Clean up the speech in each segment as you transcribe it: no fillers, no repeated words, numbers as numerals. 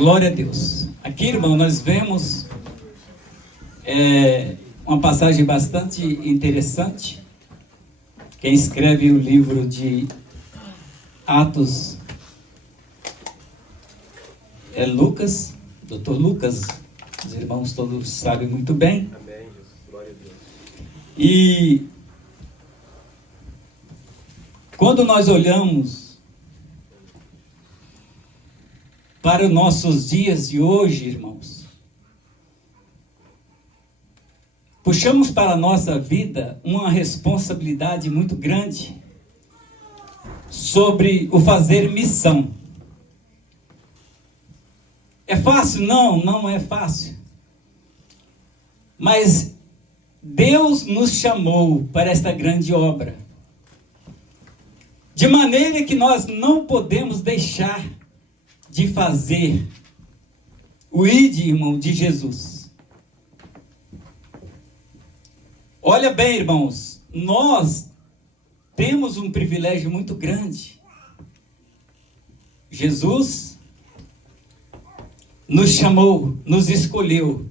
Glória a Deus. Aqui, irmão, nós vemos uma passagem bastante interessante. Quem escreve o livro de Atos é Lucas, Dr. Lucas. Os irmãos todos sabem muito bem. Amém, Jesus. Glória a Deus. E quando nós olhamos para os nossos dias de hoje, irmãos, puxamos para a nossa vida uma responsabilidade muito grande sobre o fazer missão. É fácil? Não, não é fácil. Mas Deus nos chamou para esta grande obra, de maneira que nós não podemos deixar de fazer o ide, irmão, de Jesus. Olha bem, irmãos, nós temos um privilégio muito grande. Jesus nos chamou, nos escolheu.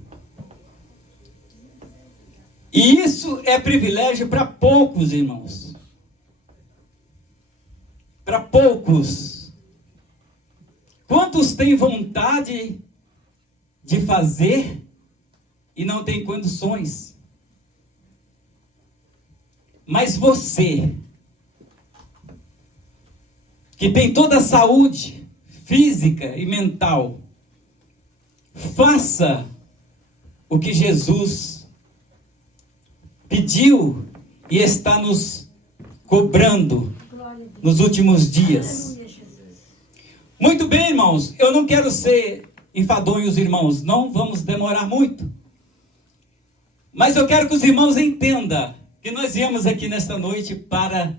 E isso é privilégio para poucos, irmãos. Para poucos. Quantos têm vontade de fazer e não têm condições? Mas você, que tem toda a saúde física e mental, faça o que Jesus pediu e está nos cobrando nos últimos dias. Muito bem, irmãos, eu não quero ser enfadonhos, irmãos, não vamos demorar muito. Mas eu quero que os irmãos entendam que nós viemos aqui nesta noite para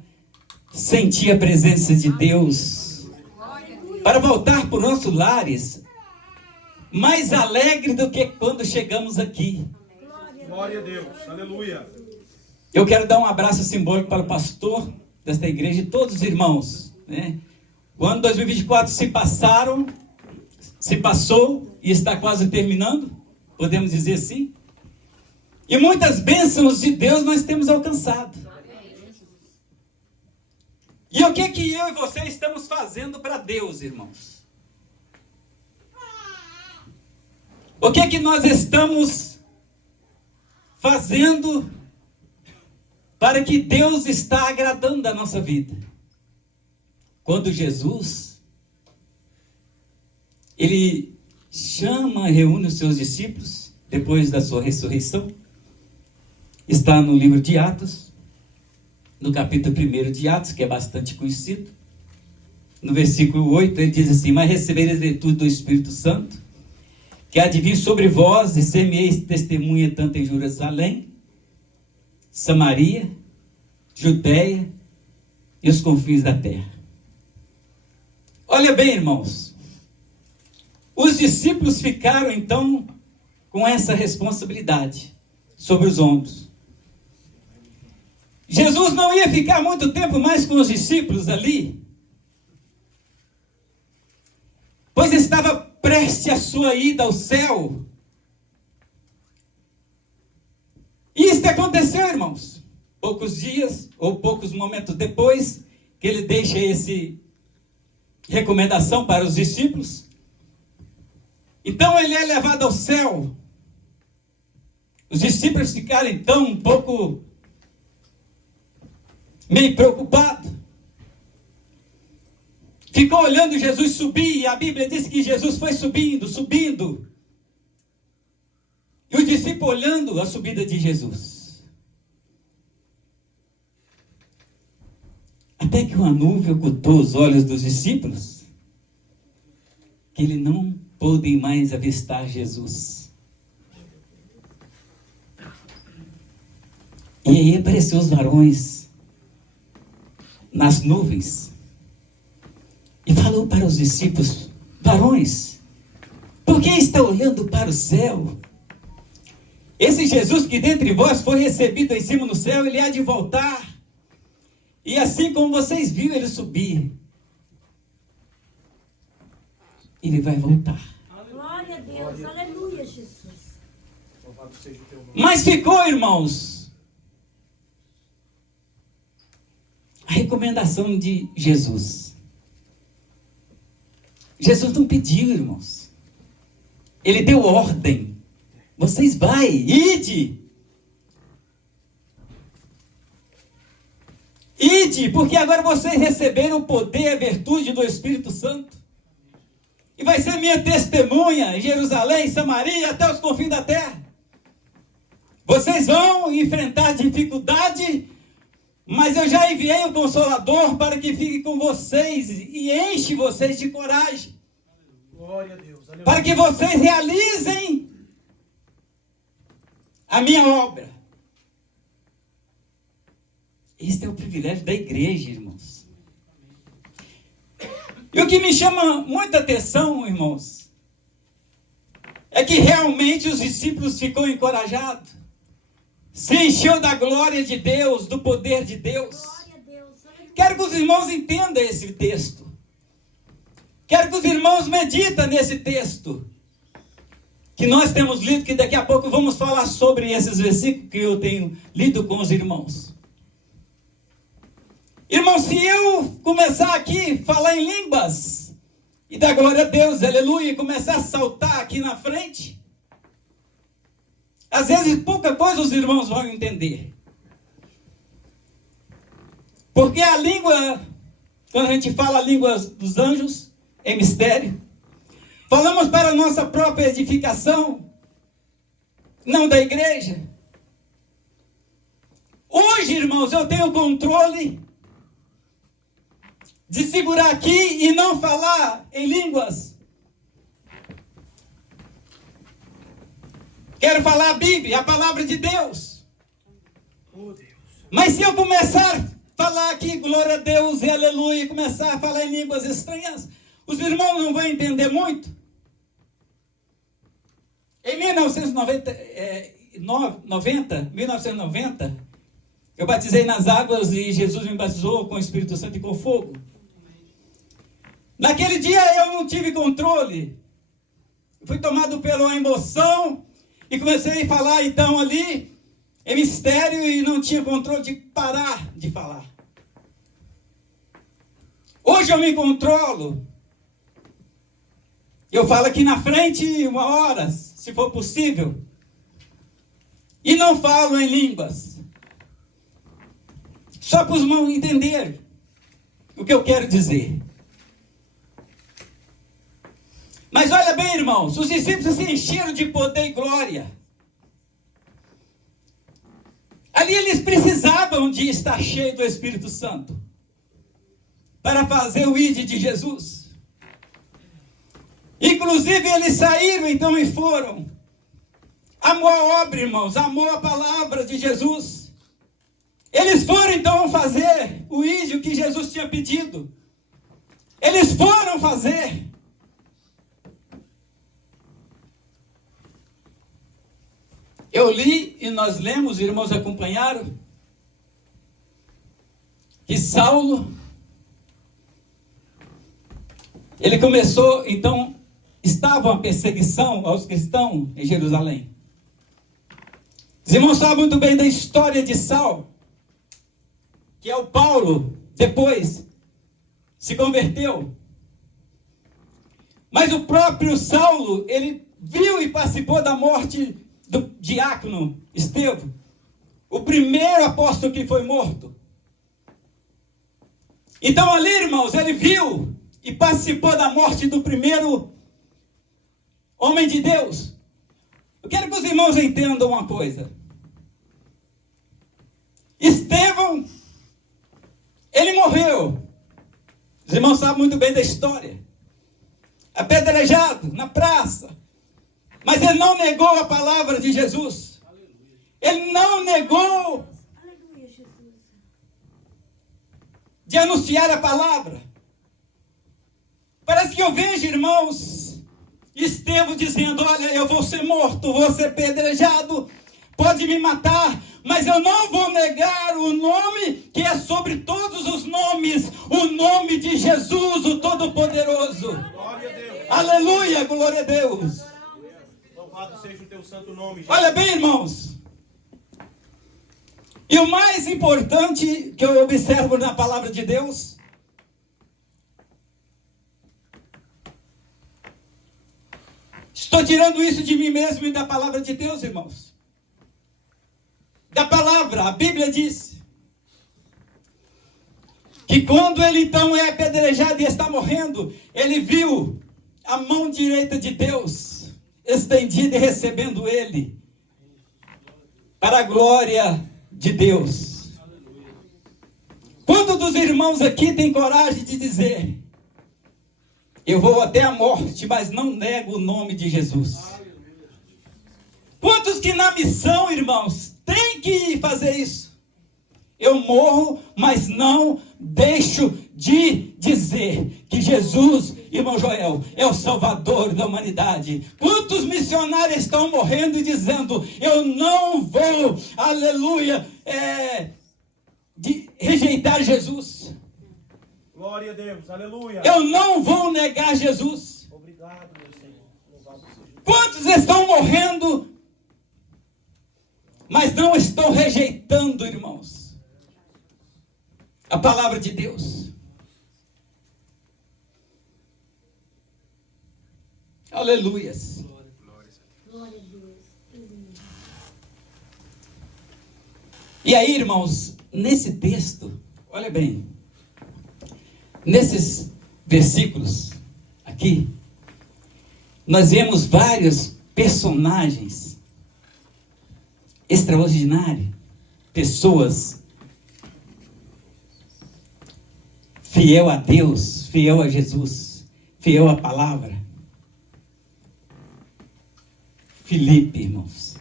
sentir a presença de Deus, para voltar para os nossos lares mais alegre do que quando chegamos aqui. Glória a Deus. Aleluia. Eu quero dar um abraço simbólico para o pastor desta igreja e todos os irmãos, né? O ano 2024 se passou e está quase terminando, podemos dizer assim. E muitas bênçãos de Deus nós temos alcançado. E o que eu e você estamos fazendo para Deus, irmãos? O que nós estamos fazendo para que Deus está agradando a nossa vida? Quando Jesus, ele reúne os seus discípulos, depois da sua ressurreição, está no livro de Atos, no capítulo 1 de Atos, que é bastante conhecido. No versículo 8, ele diz assim: mas recebereis virtude do Espírito Santo, que há de vir sobre vós, e ser-me-eis testemunha tanto em Jerusalém, Samaria, Judeia e os confins da terra. Olha bem, irmãos, os discípulos ficaram então com essa responsabilidade sobre os ombros. Jesus não ia ficar muito tempo mais com os discípulos ali, pois estava prestes a sua ida ao céu. E isso aconteceu, irmãos, poucos dias ou poucos momentos depois que ele deixa essa recomendação para os discípulos. Então ele é levado ao céu. Os discípulos ficaram então um pouco meio preocupados. Ficou olhando Jesus subir, e a Bíblia diz que Jesus foi subindo. E os discípulos olhando a subida de Jesus. Até que uma nuvem ocultou os olhos dos discípulos, que eles não podem mais avistar Jesus. E aí apareceu os varões nas nuvens e falou para os discípulos: varões, por que estão olhando para o céu? Esse Jesus que dentre vós foi recebido em cima no céu, ele há de voltar. E assim como vocês viram ele subir, ele vai voltar. Deus, aleluia, Jesus. Louvado seja o teu nome. Mas ficou, irmãos, a recomendação de Jesus. Jesus não pediu, irmãos. Ele deu ordem. Vocês vai, ide. Ide, porque agora vocês receberam o poder e a virtude do Espírito Santo. E vai ser minha testemunha em Jerusalém, Samaria, até os confins da terra. Vocês vão enfrentar dificuldade, mas eu já enviei o Consolador para que fique com vocês e enche vocês de coragem. Glória a Deus. Aleluia. Para que vocês realizem a minha obra. Este é o privilégio da igreja, irmãos. E o que me chama muita atenção, irmãos, é que realmente os discípulos ficou encorajados. Se encheu da glória de Deus, do poder de Deus. Glória a Deus, aleluia. Quero que os irmãos entendam esse texto. Quero que os irmãos meditem nesse texto que nós temos lido, que daqui a pouco vamos falar sobre esses versículos que eu tenho lido com os irmãos. Irmão, se eu começar aqui a falar em línguas e dar glória a Deus, aleluia, e começar a saltar aqui na frente, às vezes pouca coisa os irmãos vão entender. Porque a língua, quando a gente fala a língua dos anjos, é mistério. Falamos para a nossa própria edificação, não da igreja. Hoje, irmãos, eu tenho controle de segurar aqui e não falar em línguas. Quero falar a Bíblia, a palavra de Deus. Oh, Deus. Mas se eu começar a falar aqui, glória a Deus e aleluia, e começar a falar em línguas estranhas, os irmãos não vão entender muito. Em 1990, eu batizei nas águas e Jesus me batizou com o Espírito Santo e com fogo. Naquele dia eu não tive controle. Fui tomado pela emoção e comecei a falar então ali em mistério e não tinha controle de parar de falar. Hoje eu me controlo. Eu falo aqui na frente 1 hora, se for possível. E não falo em línguas. Só para os irmãos entenderem o que eu quero dizer. Mas olha bem, irmãos, os discípulos se encheram de poder e glória. Ali eles precisavam de estar cheios do Espírito Santo para fazer o ide de Jesus. Inclusive eles saíram então e foram. Amou a obra, irmãos, amou a palavra de Jesus. Eles foram então fazer o ide que Jesus tinha pedido. Eles foram fazer. Eu li e nós lemos, os irmãos acompanharam, que Saulo, ele começou, então, estava uma perseguição aos cristãos em Jerusalém. Os irmãos sabem muito bem da história de Saulo, que é o Paulo, depois se converteu. Mas o próprio Saulo, ele viu e participou da morte do diácono Estevão, o primeiro apóstolo que foi morto. Então ali, irmãos, ele viu e participou da morte do primeiro homem de Deus. Eu quero que os irmãos entendam uma coisa. Estevão, ele morreu. Os irmãos sabem muito bem da história. Apedrejado na praça. Mas ele não negou a palavra de Jesus. Ele não negou de anunciar a palavra. Parece que eu vejo, irmãos, Estevão dizendo: olha, eu vou ser morto, vou ser apedrejado, pode me matar, mas eu não vou negar o nome que é sobre todos os nomes, o nome de Jesus, o Todo-Poderoso. Glória a Deus. Aleluia, glória a Deus. Louvado seja o teu santo nome, Jesus. Olha bem, irmãos. E o mais importante que eu observo na palavra de Deus, estou tirando isso de mim mesmo e da palavra de Deus, irmãos. Da palavra, a Bíblia diz que quando ele então é apedrejado e está morrendo, ele viu a mão direita de Deus estendida e recebendo ele para a glória de Deus. Quantos dos irmãos aqui tem coragem de dizer: eu vou até a morte, mas não nego o nome de Jesus? Quantos que na missão, irmãos, tem que fazer isso? Eu morro, mas não deixo de dizer que Jesus, irmão Joel, é o Salvador da humanidade. Quantos missionários estão morrendo e dizendo: eu não vou, aleluia, de rejeitar Jesus. Glória a Deus, aleluia. Eu não vou negar Jesus. Obrigado, meu Senhor. Louvado seja. Quantos estão morrendo, mas não estão rejeitando, irmãos, a palavra de Deus? Aleluias. Glória a Deus. E aí, irmãos, nesse texto, olha bem, nesses versículos aqui, nós vemos vários personagens extraordinários, pessoas fiel a Deus, fiel a Jesus, fiel à palavra. Filipe, irmãos.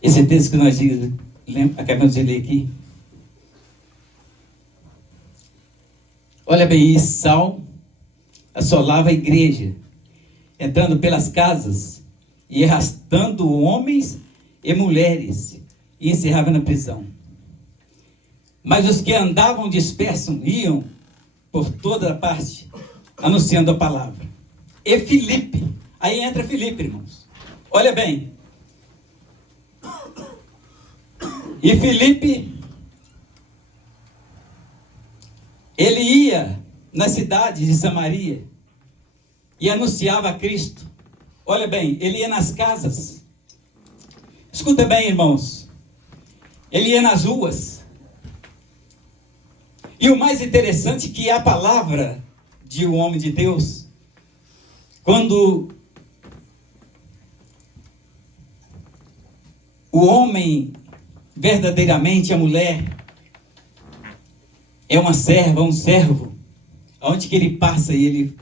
Esse texto que nós acabamos de ler aqui. Olha bem, e Saulo assolava a igreja, entrando pelas casas e arrastando homens e mulheres, e encerrava na prisão. Mas os que andavam dispersos iam por toda parte, anunciando a palavra. E Filipe, aí entra Filipe, irmãos. Olha bem. E Filipe, ele ia na cidade de Samaria e anunciava a Cristo. Olha bem, ele ia nas casas. Escuta bem, irmãos. Ele ia nas ruas. E o mais interessante é que a palavra de um homem de Deus, quando o homem, verdadeiramente a mulher, é uma serva, um servo, aonde que ele passa e ele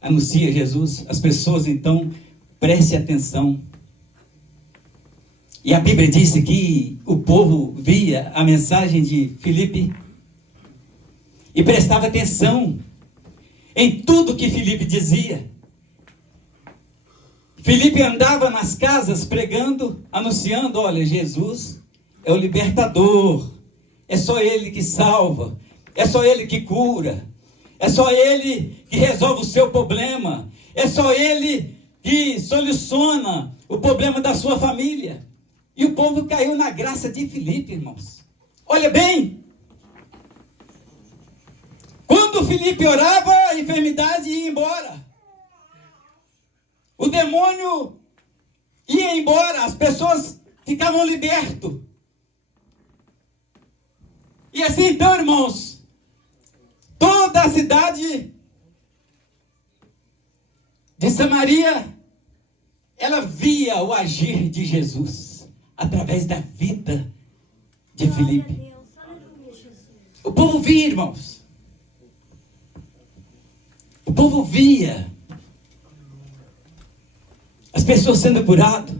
anuncia Jesus, as pessoas então prestem atenção. E a Bíblia disse que o povo via a mensagem de Filipe e prestava atenção em tudo que Filipe dizia. Filipe andava nas casas pregando, anunciando: olha, Jesus é o libertador, é só Ele que salva, é só Ele que cura, é só Ele que resolve o seu problema, é só Ele que soluciona o problema da sua família. E o povo caiu na graça de Filipe, irmãos. Olha bem, quando Filipe orava, a enfermidade ia embora. O demônio ia embora, as pessoas ficavam libertas. E assim então, irmãos, toda a cidade de Samaria, ela via o agir de Jesus através da vida de Filipe. Glória a Deus. Aleluia, Jesus. O povo via, irmãos. O povo via as pessoas sendo curadas,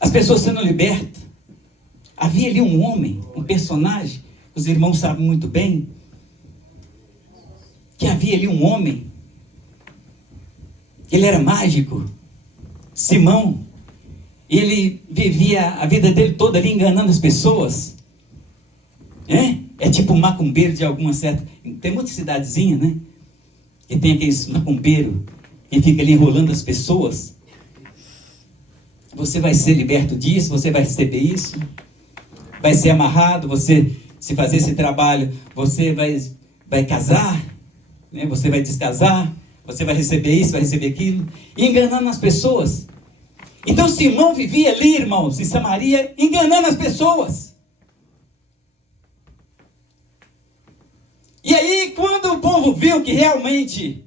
as pessoas sendo libertas. Havia ali um homem, um personagem, os irmãos sabem muito bem, que havia ali um homem, ele era mágico, Simão, ele vivia a vida dele toda ali enganando as pessoas. É tipo um macumbeiro de alguma certa... Tem muita cidadezinha, né? que tem aqueles macumbeiros que fica ali enrolando as pessoas. Você vai ser liberto disso, você vai receber isso, vai ser amarrado, você, se fazer esse trabalho, você vai casar, né? Você vai descasar, você vai receber isso, vai receber aquilo, e enganando as pessoas. Então Simão vivia ali, irmãos, em Samaria, enganando as pessoas. E aí, quando o povo viu que realmente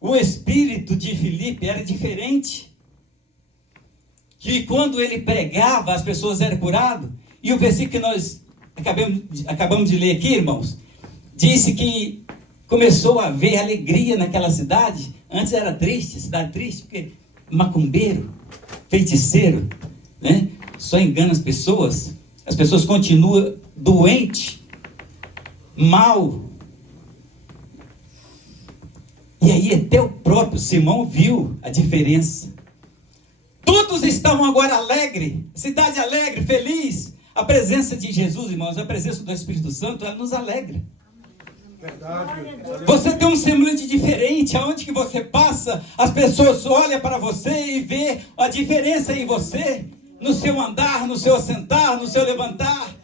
o espírito de Filipe era diferente, que quando ele pregava, as pessoas eram curadas, e o versículo que nós acabamos de ler aqui, irmãos, disse que começou a haver alegria naquela cidade. Antes era triste, cidade triste, porque macumbeiro, feiticeiro, né? Só engana as pessoas continuam doentes, mal. E aí até o próprio Simão viu a diferença. Todos estavam agora alegres, cidade alegre, feliz. A presença de Jesus, irmãos, a presença do Espírito Santo, ela nos alegra. Verdade. Você tem um semblante diferente, aonde que você passa, as pessoas olham para você e vê a diferença em você, no seu andar, no seu assentar, no seu levantar.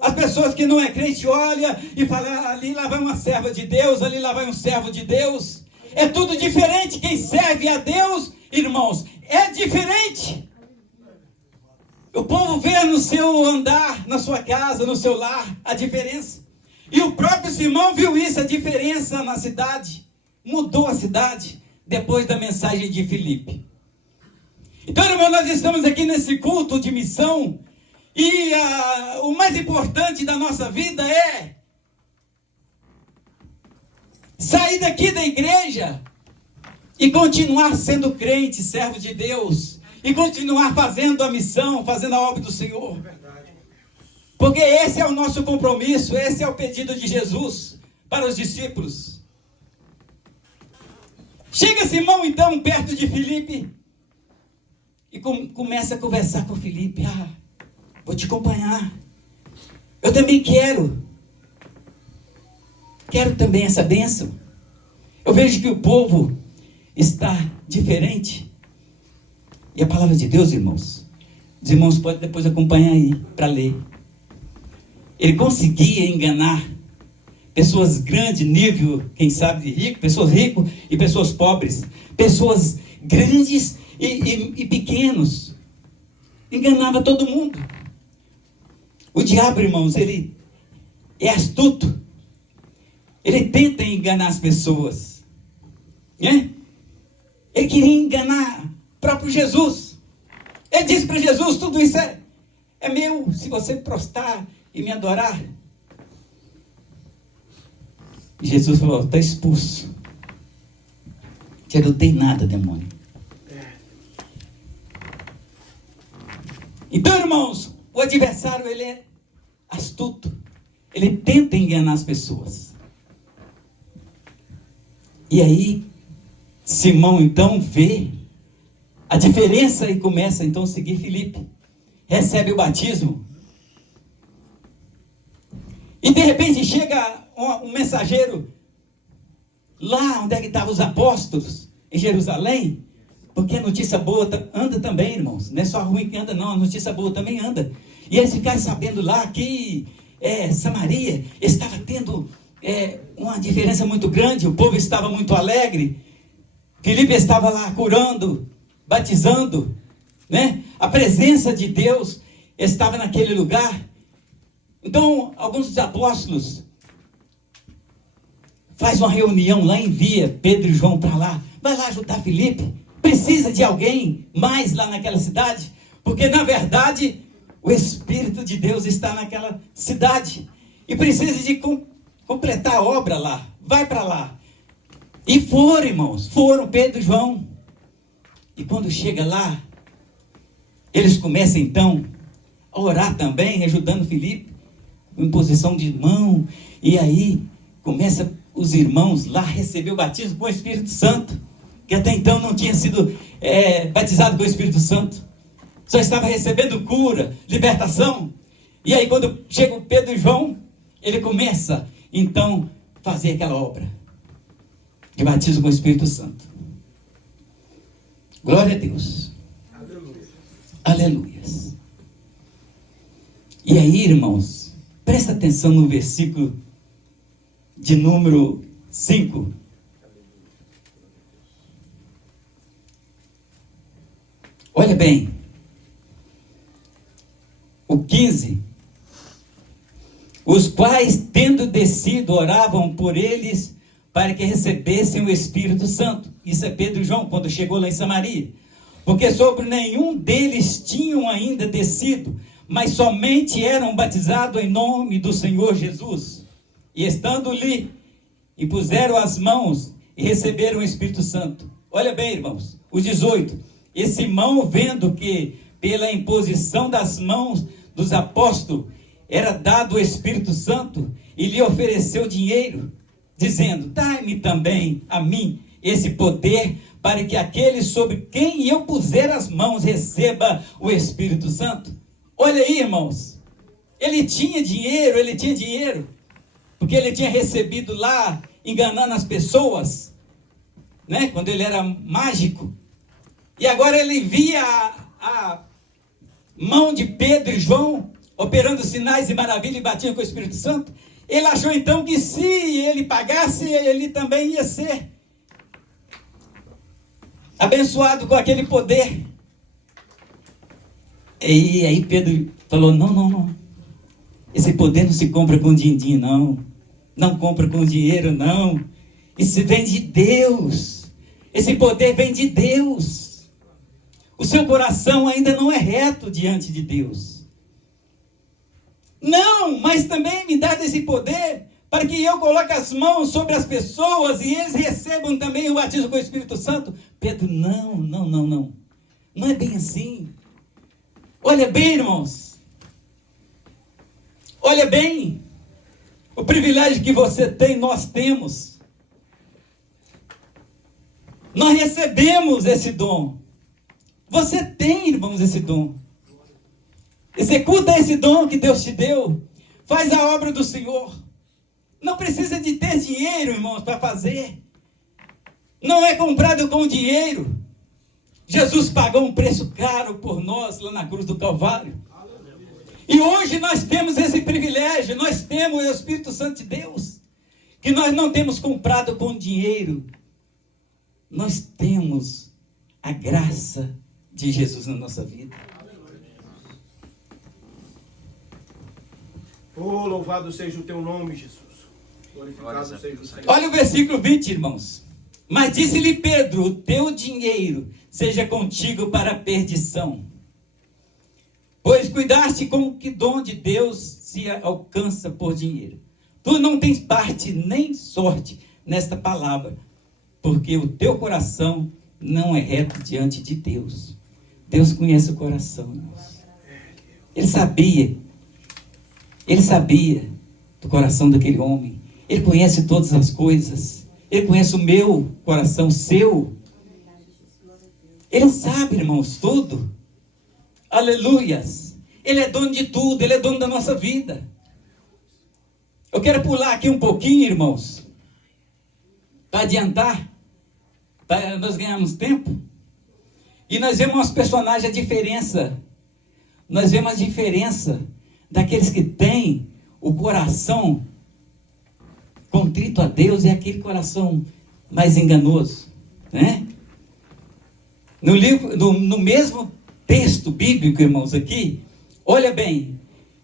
As pessoas que não é crente olham e falam, ali lá vai uma serva de Deus, ali lá vai um servo de Deus. É tudo diferente. Quem serve a Deus, irmãos, é diferente. O povo vê no seu andar, na sua casa, no seu lar, a diferença. E o próprio Simão viu isso, a diferença na cidade. Mudou a cidade depois da mensagem de Filipe. Então, irmão, nós estamos aqui nesse culto de missão. E o mais importante da nossa vida é sair daqui da igreja e continuar sendo crente, servo de Deus. E continuar fazendo a missão, fazendo a obra do Senhor. Porque esse é o nosso compromisso, esse é o pedido de Jesus para os discípulos. Chega Simão então perto de Filipe e começa a conversar com Filipe. Vou te acompanhar. Eu também quero também essa bênção. Eu vejo que o povo está diferente. E a palavra de Deus, irmãos, os irmãos podem depois acompanhar aí para ler. Ele conseguia enganar pessoas grandes, nível, quem sabe, de rico, pessoas ricas e pessoas pobres, pessoas grandes e pequenos. Enganava todo mundo. O diabo, irmãos, ele é astuto. Ele tenta enganar as pessoas, né? Ele queria enganar o próprio Jesus. Ele disse para Jesus, tudo isso é meu, se você prostrar e me adorar. E Jesus falou, está expulso. Você não tem nada, demônio. Então, irmãos, o adversário, ele é astuto. Ele tenta enganar as pessoas. E aí, Simão então vê a diferença e começa então a seguir Filipe. Recebe o batismo. E de repente chega um mensageiro lá onde é que estavam os apóstolos, em Jerusalém. Porque a notícia boa anda também, irmãos. Não é só ruim que anda, não. A notícia boa também anda. E eles ficaram sabendo lá que Samaria estava tendo uma diferença muito grande. O povo estava muito alegre. Filipe estava lá curando, batizando, né? A presença de Deus estava naquele lugar. Então, alguns dos apóstolos faz uma reunião lá, envia Pedro e João para lá. Vai lá ajudar Filipe. Precisa de alguém mais lá naquela cidade. Porque, na verdade, o Espírito de Deus está naquela cidade. E precisa de completar a obra lá. Vai para lá. E foram, irmãos. Foram Pedro e João. E quando chega lá, eles começam então a orar também, ajudando Filipe. Em posição de mão. E aí, começa os irmãos lá a receber o batismo com o Espírito Santo. Que até então não tinha sido batizado com o Espírito Santo. Só estava recebendo cura, libertação. E aí quando chega o Pedro e João, ele começa, então, a fazer aquela obra. de batismo com o Espírito Santo. Glória a Deus. Aleluia. Aleluias. E aí, irmãos, presta atenção no versículo de número 5. Olha bem, o 15. Os quais, tendo descido, oravam por eles para que recebessem o Espírito Santo. Isso é Pedro e João, quando chegou lá em Samaria. Porque sobre nenhum deles tinham ainda descido, mas somente eram batizados em nome do Senhor Jesus. E estando ali, e puseram as mãos, e receberam o Espírito Santo. Olha bem, irmãos, os 18. E Simão, vendo que pela imposição das mãos dos apóstolos era dado o Espírito Santo, e lhe ofereceu dinheiro, dizendo: dai-me também a mim esse poder, para que aquele sobre quem eu puser as mãos receba o Espírito Santo. Olha aí, irmãos, ele tinha dinheiro, porque ele tinha recebido lá, enganando as pessoas, né? Quando ele era mágico. E agora ele via a mão de Pedro e João operando sinais e maravilhas e batiam com o Espírito Santo. Ele achou então que se ele pagasse, ele também ia ser abençoado com aquele poder. E aí Pedro falou: não. Esse poder não se compra com din-din, não. Não compra com dinheiro, não. Isso vem de Deus. Esse poder vem de Deus. O seu coração ainda não é reto diante de Deus. Não, mas também me dá esse poder para que eu coloque as mãos sobre as pessoas e eles recebam também o batismo com o Espírito Santo. Pedro, não. Não é bem assim. Olha bem, irmãos. Olha bem. O privilégio que você tem, nós temos. Nós recebemos esse dom. Você tem, irmãos, esse dom. Executa esse dom que Deus te deu. Faz a obra do Senhor. Não precisa de ter dinheiro, irmãos, para fazer. Não é comprado com dinheiro. Jesus pagou um preço caro por nós lá na cruz do Calvário. E hoje nós temos esse privilégio. Nós temos o Espírito Santo de Deus, que nós não temos comprado com dinheiro. Nós temos a graça de Jesus na nossa vida. Oh, louvado seja o teu nome, Jesus. Glorificado seja o Senhor. Olha o versículo 20, irmãos. Mas disse-lhe Pedro: o teu dinheiro seja contigo para a perdição. Pois cuidaste com que dom de Deus se alcança por dinheiro. Tu não tens parte nem sorte nesta palavra, porque o teu coração não é reto diante de Deus. Deus conhece o coração, irmãos. Ele sabia do coração daquele homem. Ele conhece todas as coisas. Ele conhece o meu coração, o seu. Ele sabe, irmãos, tudo. Aleluias. Ele é dono de tudo. Ele é dono da nossa vida. Eu quero pular aqui um pouquinho, irmãos, para adiantar, para nós ganharmos tempo. E nós vemos as personagens, a diferença. Nós vemos a diferença daqueles que têm o coração contrito a Deus e aquele coração mais enganoso, né? No mesmo texto bíblico, irmãos, aqui, olha bem,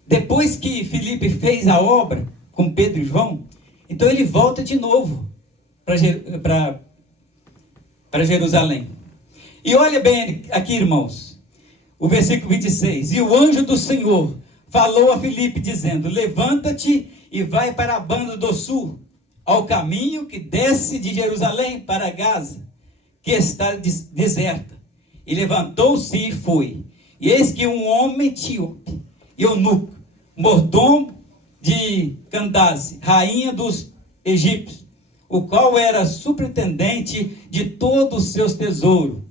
depois que Filipe fez a obra com Pedro e João, então ele volta de novo para Jerusalém. E olha bem aqui, irmãos, o versículo 26. E o anjo do Senhor falou a Filipe, dizendo: levanta-te e vai para a banda do sul, ao caminho que desce de Jerusalém para Gaza, que está deserta. E levantou-se e foi. E eis que um homem etíope, eunuco, mordomo de Candace, rainha dos egípcios, o qual era superintendente de todos os seus tesouros,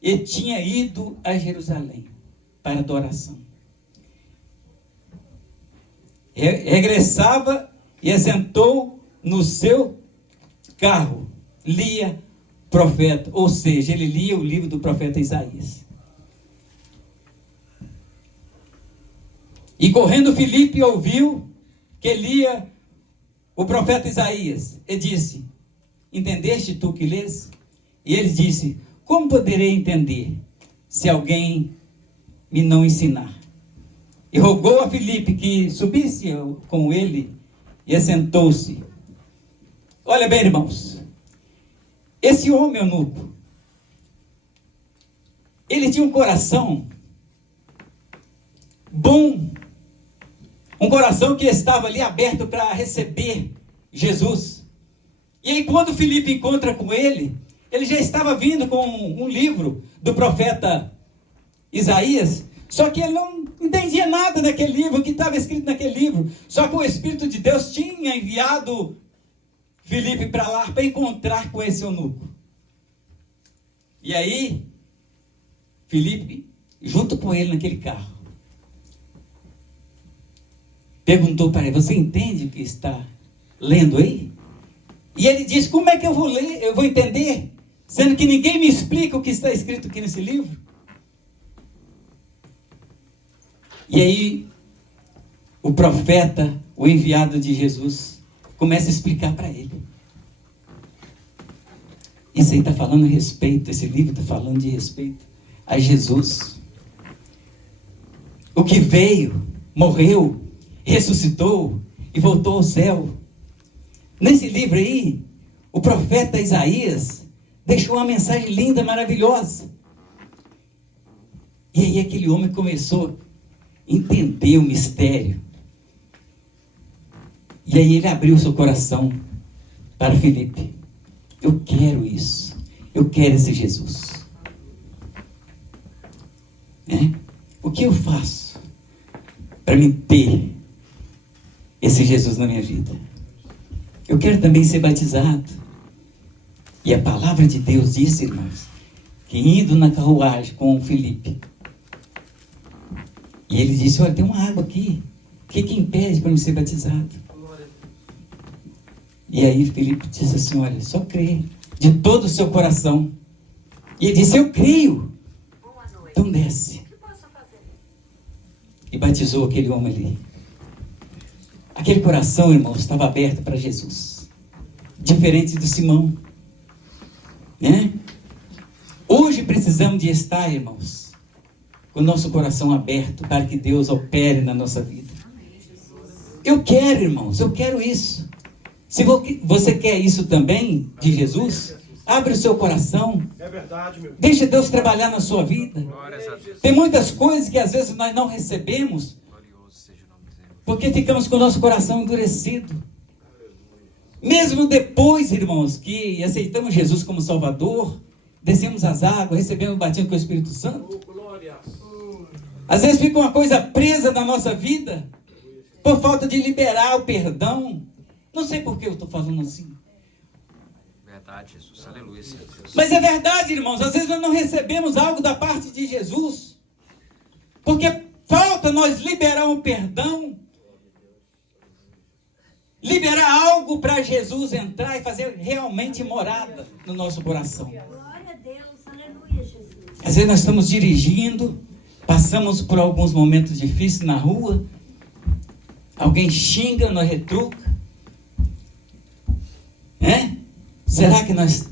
e tinha ido a Jerusalém para adoração. Regressava e assentou no seu carro lia profeta, ou seja, ele lia o livro do profeta Isaías. E correndo Filipe ouviu que lia o profeta Isaías e disse: entendeste tu que lês? E ele disse: como poderei entender se alguém me não ensinar? E rogou a Filipe que subisse com ele e assentou-se. Olha bem, irmãos, esse homem eunuco, ele tinha um coração bom, um coração que estava ali aberto para receber Jesus. E aí quando Filipe encontra com ele, ele já estava vindo com um livro do profeta Isaías, só que ele não entendia nada daquele livro, o que estava escrito naquele livro. Só que o Espírito de Deus tinha enviado Filipe para lá para encontrar com esse eunuco. E aí, Filipe, junto com ele naquele carro, perguntou para ele: você entende o que está lendo aí? E ele disse: como é que eu vou ler, eu vou entender, sendo que ninguém me explica o que está escrito aqui nesse livro? E aí, o profeta, o enviado de Jesus, começa a explicar para ele. Isso aí está falando a respeito, esse livro está falando de respeito a Jesus. O que veio, morreu, ressuscitou e voltou ao céu. Nesse livro aí, o profeta Isaías deixou uma mensagem linda, maravilhosa. E aí aquele homem começou a entender o mistério. E aí ele abriu seu coração para Filipe. Eu quero isso. Eu quero esse Jesus. O que eu faço para me ter esse Jesus na minha vida? Eu quero também ser batizado. E a palavra de Deus diz, irmãos, que indo na carruagem com Filipe, e ele disse: olha, tem uma água aqui, o que impede para eu ser batizado? E aí Filipe disse assim: olha, só crê de todo o seu coração. E ele disse: eu creio. Então desce. E batizou aquele homem ali. Aquele coração, irmãos, estava aberto para Jesus. Diferente do Simão. Hoje precisamos de estar, irmãos, com o nosso coração aberto para que Deus opere na nossa vida. Eu quero, irmãos, eu quero isso. Se você quer isso também de Jesus, abre o seu coração. É verdade, meu. Deixa Deus trabalhar na sua vida. Tem muitas coisas que às vezes nós não recebemos porque ficamos com o nosso coração endurecido. Mesmo depois, irmãos, que aceitamos Jesus como Salvador, descemos as águas, recebemos o batismo com o Espírito Santo, às vezes fica uma coisa presa na nossa vida por falta de liberar o perdão. Não sei por que eu estou falando assim. Verdade, Jesus. Aleluia, Senhor Deus. Mas é verdade, irmãos. Às vezes nós não recebemos algo da parte de Jesus, porque falta nós liberar o perdão, liberar algo para Jesus entrar e fazer realmente morada no nosso coração. Glória a Deus, aleluia, Jesus. Às vezes nós estamos dirigindo, passamos por alguns momentos difíceis na rua, alguém xinga, nós retruca. Será que nós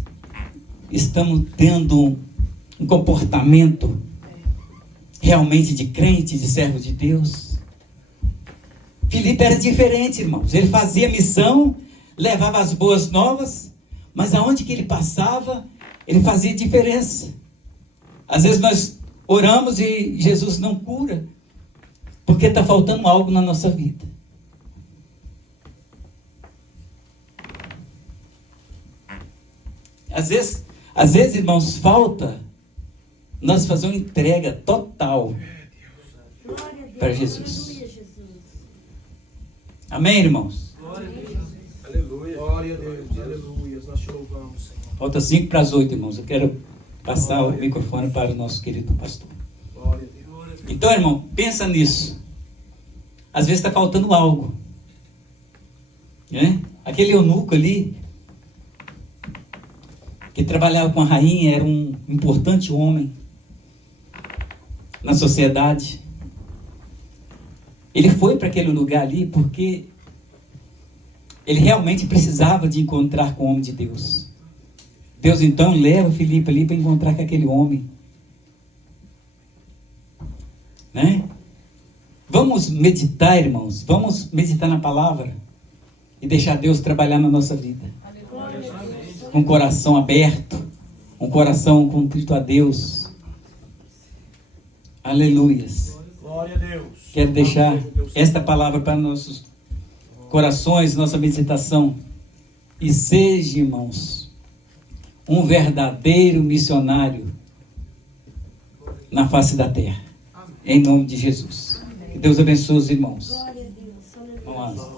estamos tendo um comportamento realmente de crente, de servo de Deus? Filipe era diferente, irmãos. Ele fazia missão, levava as boas novas, mas aonde que ele passava, ele fazia diferença. Às vezes nós oramos e Jesus não cura, porque está faltando algo na nossa vida. Às vezes, irmãos, falta nós fazer uma entrega total para Jesus. Aleluia, Jesus. Amém, irmãos? Glória a Deus. Aleluia. Glória a Deus. Aleluia. Nós te louvamos, Senhor. Falta 5 para as 8, irmãos. Eu quero passar o microfone para o nosso querido pastor. Glória a Deus. Então, irmão, pensa nisso. Às vezes está faltando algo. Aquele eunuco ali que trabalhava com a rainha, era um importante homem na sociedade. Ele foi para aquele lugar ali porque ele realmente precisava de encontrar com o homem de Deus. Deus então leva Filipe ali para encontrar com aquele homem. Né? Vamos meditar, irmãos. Vamos meditar na palavra e deixar Deus trabalhar na nossa vida. Com o coração aberto, um coração contrito a Deus. Aleluias. Glória a Deus. Quero deixar esta palavra para nossos corações, nossa meditação. E seja, irmãos, um verdadeiro missionário na face da terra. Em nome de Jesus. Que Deus abençoe os irmãos. Glória a Deus. Aleluia. Vamos lá.